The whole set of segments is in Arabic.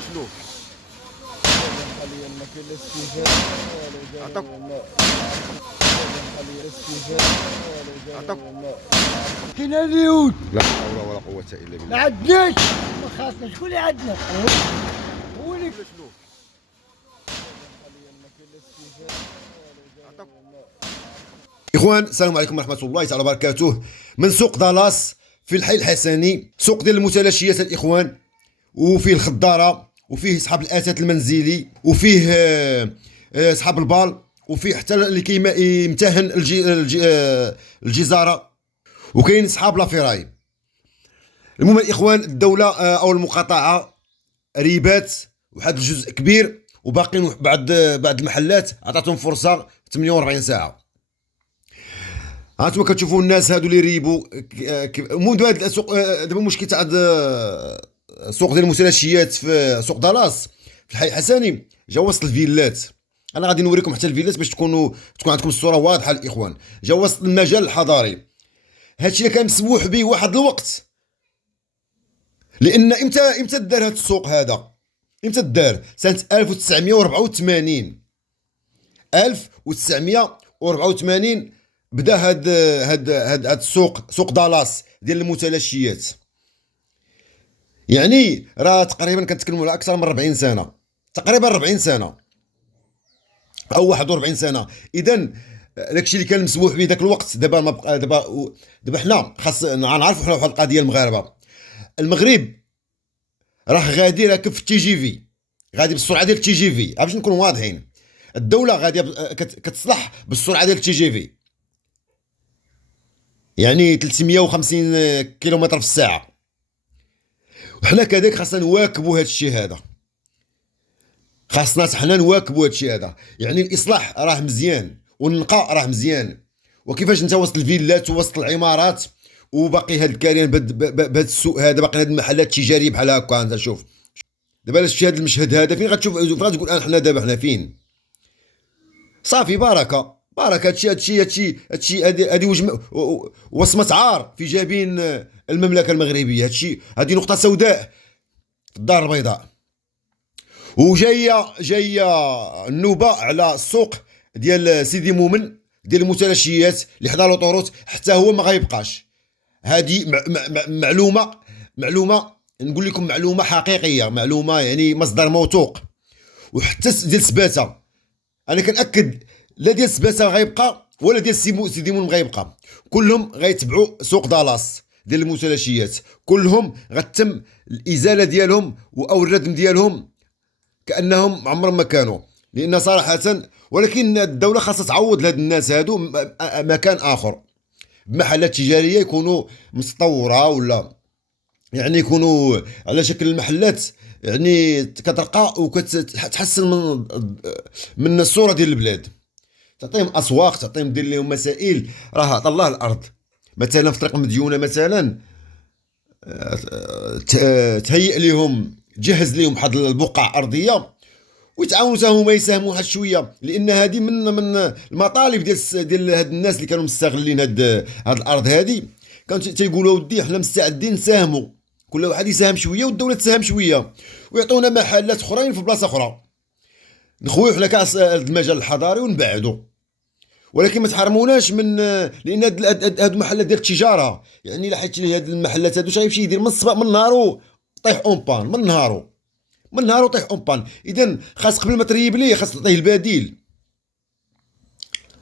ولا شنو؟ حاليا ما كاين لا استجابه ولا عطاك جاني ما حاليا لا استجابه ولا عطاك جاني ما كاين اليهود لا حول ولا قوة إلا ما بالله. عندناش ما خاصنا شكون اللي عندنا هو اللي ولا شنو؟ حاليا ما كاين لا استجابه ولا عطاك جاني ما إخوان السلام عليكم ورحمة الله تعالى وبركاته. من سوق دالاس في الحي الحسني، سوق ديال المتلاشيات الإخوان، وفيه الخضارة، وفيه صحاب الأثاث المنزلي، وفيه صحاب البال، وفيه حتى اللي يمتهن الجزارة، وكاين صحاب لافيراي. المهم الإخوان، الدولة أو المقاطعة ريبات واحد الجزء كبير، وباقيين بعض المحلات عطاتهم فرصة 48 ساعة. هانتوما كتشوفوا الناس هادو اللي ريبوا. المهم هاد السوق دابا المشكل تاع السوق ديال المتلاشيات في سوق دالاس في الحي الحسني جا وسط الفيلات. انا غادي نوريكم حتى الفيلات باش تكون عندكم الصوره واضحه الاخوان. جا وسط المجال الحضاري. هادشي اللي كان مسموح به واحد الوقت، لان امتى دار هاد السوق هذا؟ امتى دار؟ سنه 1984. 1984 بدا هاد السوق، سوق دالاس ديال المتلاشيات. يعني راه تقريبا كنتكلموا على اكثر من 40 سنه، تقريبا 40 سنه او 41 سنه. اذا داكشي اللي كان مسموح به ذاك الوقت دابا ما بقى. دابا حنا خاص نعرفوا حنا واحد القضيه. المغرب راه غادي راكب في التي جي في، غادي بالسرعه ديال التي جي في. باش نكونوا واضحين، الدوله غاديه كتصلح بالسرعه ديال التي جي في، يعني 350 كيلومتر في الساعه. وحنا كذلك خاصنا نواكبوا هذا الشيء هذا، خاصنا حنا نواكبوا هذا الشيء هذا. يعني الاصلاح راه مزيان والنقاء راه مزيان. وكيفاش انت وسط الفيلات ووسط العمارات وباقي هاد الكاريان بهذا السوق هذا، باقي هاد المحلات التجاريه بحال هكا. انت شوف دابا شفتي هذا المشهد هذا، فين غتشوف؟ فين غتقول حنا دابا حنا فين؟ صافي، بركه بركه. هادشي هادي وصمه عار في جبين المملكه المغربيه. هادي نقطه سوداء في الدار البيضاء. جايه النوبه على السوق ديال سيدي مومن ديال المتلاشيات اللي حدا لوطوروت، حتى هو ما غيبقاش. هذه معلومه نقول لكم، معلومه حقيقيه، معلومه يعني مصدر موثوق. وحتى ديال سباته انا كنأكد، لا ديال سباته غيبقى ولا ديال سيدي مومن غيبقى. كلهم غيتبعوا سوق دالاس ديال المتلاشيات، كلهم غتم الازاله ديالهم او الردم ديالهم كانهم عمرهم ما كانوا. لان صراحه، ولكن الدوله خاصها تعوض لهاد الناس هادو مكان اخر، بمحلات تجاريه يكونوا مستوره، ولا يعني يكونوا على شكل المحلات يعني كترقى وكتحسن من الصوره ديال البلاد. تعطيهم اسواق، تعطيهم دير لهم مسائل. راه عطا الله الارض. مثلا في طريق مديونه مثلا تهيئ لهم، جهز لهم واحد البقع ارضيه، ويتعاونوا حتى هما يساهموا واحد شويه. لان هذه من المطالب ديال هاد الناس اللي كانوا مستغلين هاد الارض هذه. كانوا تيقولوا ودي حنا مستعدين نساهموا، كل واحد يساهم شويه والدوله تساهم شويه، ويعطونا محلات اخرين في بلاصه اخرى، نخويو حنا كاع المجال الحضاري ونبعدوا. ولكن ما تحرموناش من، لان هاد المحلات ديال التجاره، يعني الا حيت لي هاد المحلات هادو شي يدير من الصباح من نهارو طيح اون بان، من نهارو طيح اون بان. اذا خاص قبل ما تريب ليه خاص تعطيه البديل.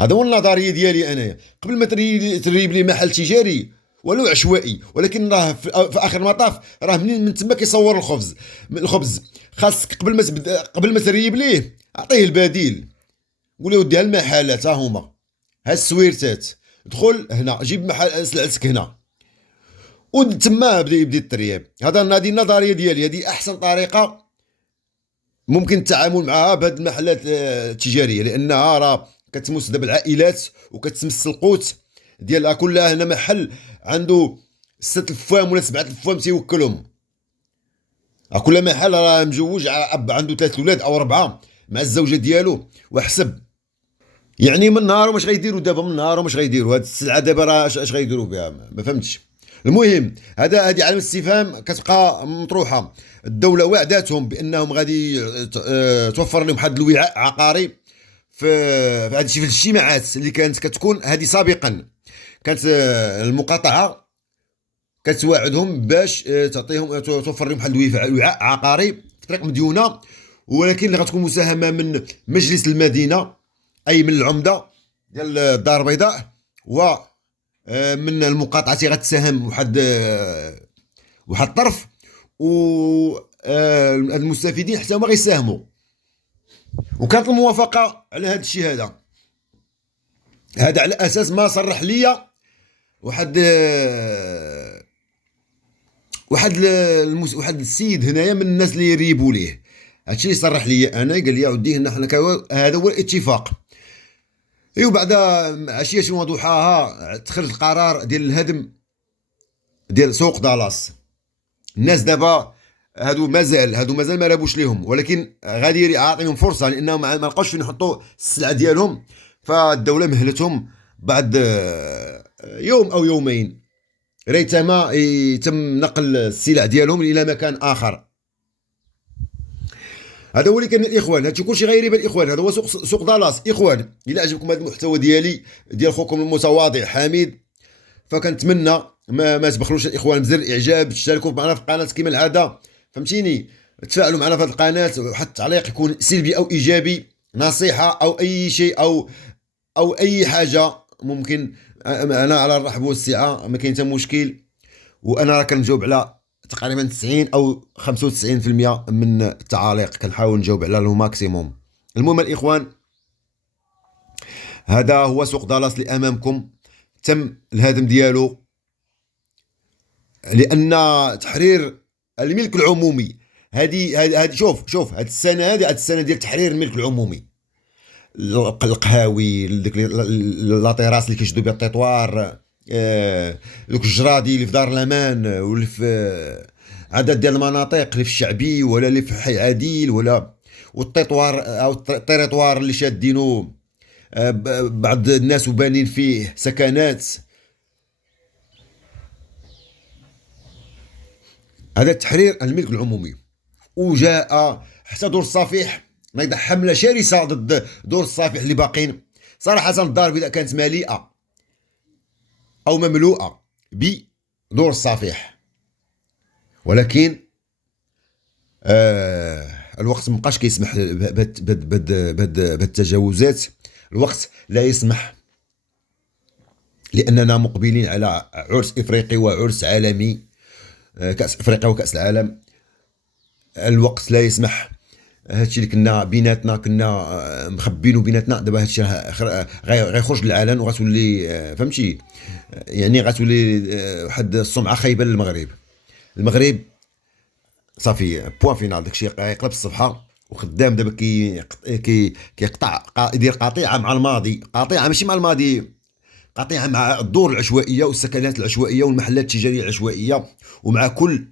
هذا هو النظريه ديالي انايا. قبل ما تريب ليه محل تجاري ولو عشوائي، ولكن راه في اخر المطاف راه من تما كيصور الخبز. خاصك قبل ما تريب ليه اعطيه البديل. قول له ودي هالمحلات ها هما، ها السويرتات، دخل هنا جيب محل سلعتك هنا، وتما يبدا الترياب. هذه النظريه ديالي، هذه احسن طريقه ممكن التعامل معها بهذه المحلات التجاريه، لانها راه كتمس دابا العائلات وكتمس القوت ديالها كلها. هنا محل عنده 6 الفوام ولا 7 الفوام تيوكلهم. كل محل راه مجوج، اب عنده 3 ولاد او 4 مع الزوجه ديالو، وحسب يعني من نهار واش غيديروا دابا، من نهار واش غيديروا هاد السلعه دابا، راه اش غيديروا بها؟ ما فهمتش. المهم هذه علامه استفهام كتبقى مطروحه. الدوله وعداتهم بانهم غادي توفر لهم واحد الوعاء عقاري في هذه في الاجتماعات اللي كانت كتكون هذه سابقا. كانت المقاطعه كتواعدهم باش تعطيهم توفر لهم واحد الوعاء عقاري في طريق مديونه، ولكن اللي غتكون مساهمه من مجلس المدينه، اي من العمده ديال الدار البيضاء، و من المقاطعه غتساهم واحد الطرف، و المستفيدين حتى هما غيساهموا. وكانت الموافقه على هذا الشيء هذا على اساس ما صرح لي واحد السيد هنايا من الناس اللي يريبوا ليه. هادشي اللي صرح لي انا، قال لي اودي حنا هذا هو الاتفاق. ايوا بعد عشيه وضحاها تخرج القرار ديال الهدم ديال سوق دالاس. الناس دابا هادو مازال ما رابوش ليهم، ولكن غادي يعطيهم فرصه لانهم ما لقاوش فين يحطوا السلعه ديالهم، فالدوله مهلتهم بعد يوم او يومين ريتما يتم نقل السلع ديالهم الى مكان اخر. هذا هو اللي كان الاخوان. هادشي كلشي غيريب الاخوان. هذا هو سوق دالاس اخوان. الى عجبكم هذا المحتوى ديالي ديال خوكم المتواضع حميد، فكنتمنى ما تبخلوش الاخوان بزر الاعجاب، تشتركوا معنا في القناه كما العاده، فهمتيني، تفاعلوا معنا في هذه القناه، واحد التعليق يكون سلبي او ايجابي، نصيحه او اي شيء او اي حاجه ممكن، انا على الرحب والسعه، ما كاين حتى مشكل. وانا راه كنجاوب على تقريبا 90 او 95% من التعاليق، كنحاول نجاوب على الماكسيموم. المهم الاخوان، هذا هو سوق دالاس اللي امامكم، تم الهدم ديالو لان تحرير الملك العمومي. هذه شوف هذه السنه ديال تحرير الملك العمومي، القهاوي، ديك لاطيراس اللي كيشدوا بها التطوار، دوك الجرادي اللي في دار الامان، واللي في عدد ديال المناطق اللي في الشعبي، ولا اللي في حي عديل، ولا والتطوار او التريطوار اللي شادينو بعض الناس وبانين فيه سكنات. هذا تحرير الملك العمومي. وجاء حتى دور الصفيح نايض حمله شرسه ضد دور الصفيح اللي باقين. صراحه الدار البيضاء كانت مليئه او مملوءه بدور الصفيح، ولكن الوقت مابقاش كيسمح بالتجاوزات. الوقت لا يسمح، لاننا مقبلين على عرس افريقي وعرس عالمي، كاس افريقيا وكاس العالم. الوقت لا يسمح. هادشي اللي كنا بيناتنا كنا مخبينه بيناتنا، دابا هادشي غيخرج للعلن، وغتولي فهمتي يعني غتولي واحد السمعه خايبه للمغرب. المغرب صافي بوان فينال، داكشي يقلب الصفحه وخدام دابا كيقطع يدير قطيعه مع الماضي، قطيعه ماشي مع الماضي، قطيعه مع الدور العشوائيه والسكنات العشوائيه والمحلات التجاريه العشوائيه، ومع كل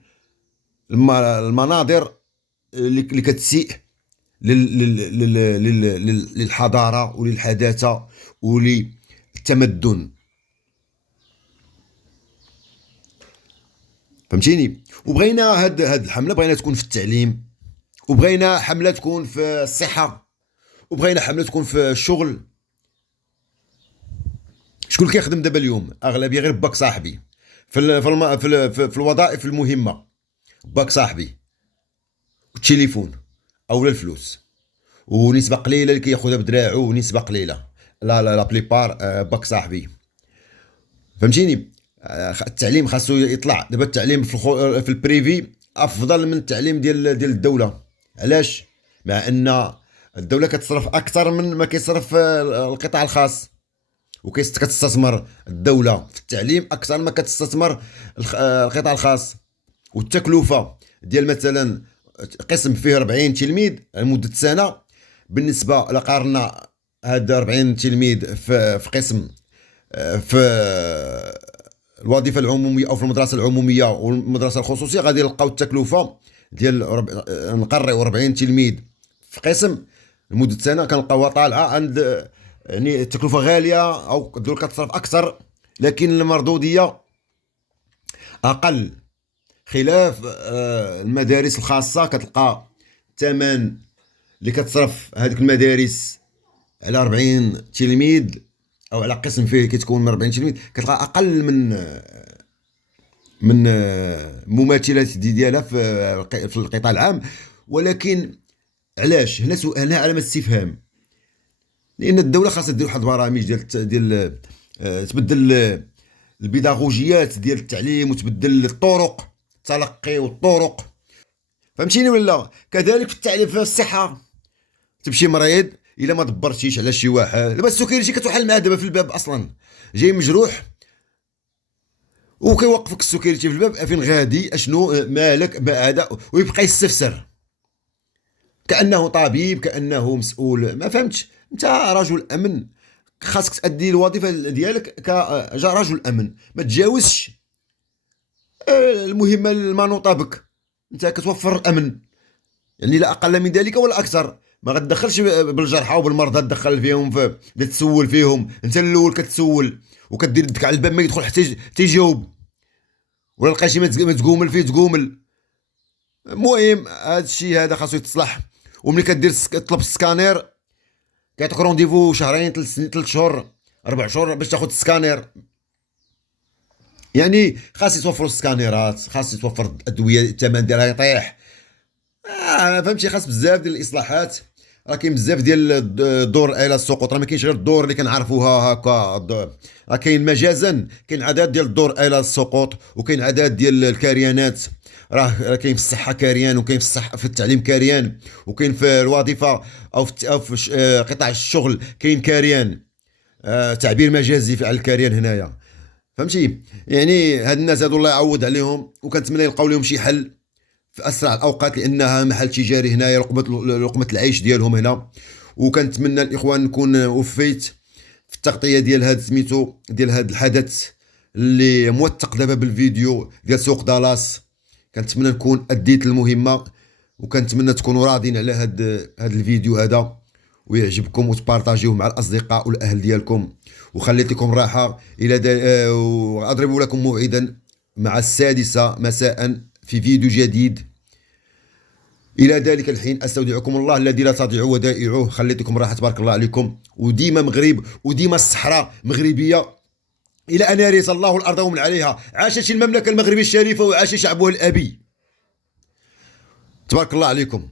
المناظر اللي كتسيء للحضاره وللحداثه وللتمدن، فهمتيني. وبغينا هاد الحمله بغينا تكون في التعليم، وبغينا حمله تكون في الصحه، وبغينا حمله تكون في الشغل. شكون اللي كيخدم دابا اليوم؟ اغلبيه غير باك صاحبي في الوظائف المهمه، باك صاحبي والتليفون اولا الفلوس، ونسبه قليله اللي كياخذها بدراعو، ونسبه قليله لا بليبار باك صاحبي، فهمتيني. التعليم خاصو يطلع دابا. التعليم في البريفي افضل من التعليم ديال الدوله. علاش؟ مع ان الدوله كتصرف اكثر من ما كيصرف القطاع الخاص، وكتستثمر الدوله في التعليم اكثر ما كتستثمر القطاع الخاص. والتكلفه ديال مثلا قسم فيه 40 تلميذ لمده سنه، بالنسبه لقارنا هاد 40 تلميذ في قسم في الوظيفه العموميه او في المدرسه العموميه والمدرسه الخصوصيه، غادي نلقاو التكلفه ديال نقريو 40 تلميذ في قسم لمده سنه، كنلقاوها طالعه عند يعني التكلفه غاليه، او الدوله كتصرف اكثر لكن المردوديه اقل. خلاف المدارس الخاصه. كتلقى الثمن اللي كتصرف هذيك المدارس على 40 تلميذ او على قسم فيه كتكون من 40 تلميذ، كتلقى اقل من مماثلات ديالها في القطاع العام. ولكن علاش هنا علامه استفهام؟ لان الدوله خاصها دير واحد البرامج ديال تبدل البيداغوجيات ديال التعليم، وتبدل الطرق التلقي والطرق، فهمتيني ولا؟ كذلك في التعليم في الصحه، تمشي مريض الا ما دبرتيش على شي واحد، دابا السكيورتي كتوحل معاه دابا في الباب اصلا جاي مجروح، وكيوقفك السكيورتي في الباب فين غادي اشنو مالك ما هذا، ويبقى يستفسر كانه طبيب كانه مسؤول. ما فهمتش، انت رجل امن خاصك تأدي الوظيفه ديالك كرجل امن، ما تجاوزش المهمه المنوطه بك. انت كتوفر الامن، يعني لا اقل من ذلك ولا اكثر. ما غتدخلش بالجرحى وبالمرضى تدخل فيهم تسول فيهم، انت الاول كتسول وكدير يدك على الباب ما يدخل حتى يجاوب، ولا لقيتي ما تقومل فيه تقومل. المهم هذا الشيء هذا خاصو يتصلح. وملي كدير تطلب السكانير كيعطيك رونديفو شهرين 3 شهور 4 شهور باش تاخذ السكانير. يعني خاص يتوفروا السكانيرات، خاص يتوفر الادويه الثمن ديالها يطيح. فهمتي، خاص بزاف ديال الاصلاحات. راه كاين بزاف ديال الدور الى السقوط، راه ما كاينش غير الدور اللي كنعرفوها هكا. راه كاين مجازا كاين عدد ديال الدور الى السقوط، وكاين عدد ديال الكاريانات. راه كاين في الصحه كاريان، وكاين في الصحه في التعليم كاريان، وكاين في الوظيفه او في قطاع الشغل كاين كاريان. تعبير مجازي على الكاريان هنايا، فهمتي؟ يعني هاد الناس هادو الله يعوض عليهم، وكنتمنى يلقاو لهم شي حل في اسرع الاوقات، لانها محل تجاري هنايا، لقمه العيش ديالهم هنا. وكنتمنى الاخوان نكون وفيت في التغطيه ديال هذا سميتو ديال هذا الحدث اللي موثق دابا بالفيديو ديال سوق دالاس. كنتمنى نكون اديت المهمه، وكنتمنى تكونوا راضين على هذا الفيديو هذا ويعجبكم، وتبارطاجيوه مع الاصدقاء والاهل ديالكم. وخليت لكم راحه الى واضرب لكم موعدا مع 6 مساء في فيديو جديد. الى ذلك الحين استودعكم الله الذي لا تضيع ودائعه. خليت لكم راحه، تبارك الله عليكم. وديما مغرب، وديما الصحراء مغربيه الى ان يرث الله الارض ومن عليها. عاشت المملكه المغربيه الشريفه، وعاش شعبها الابي. تبارك الله عليكم.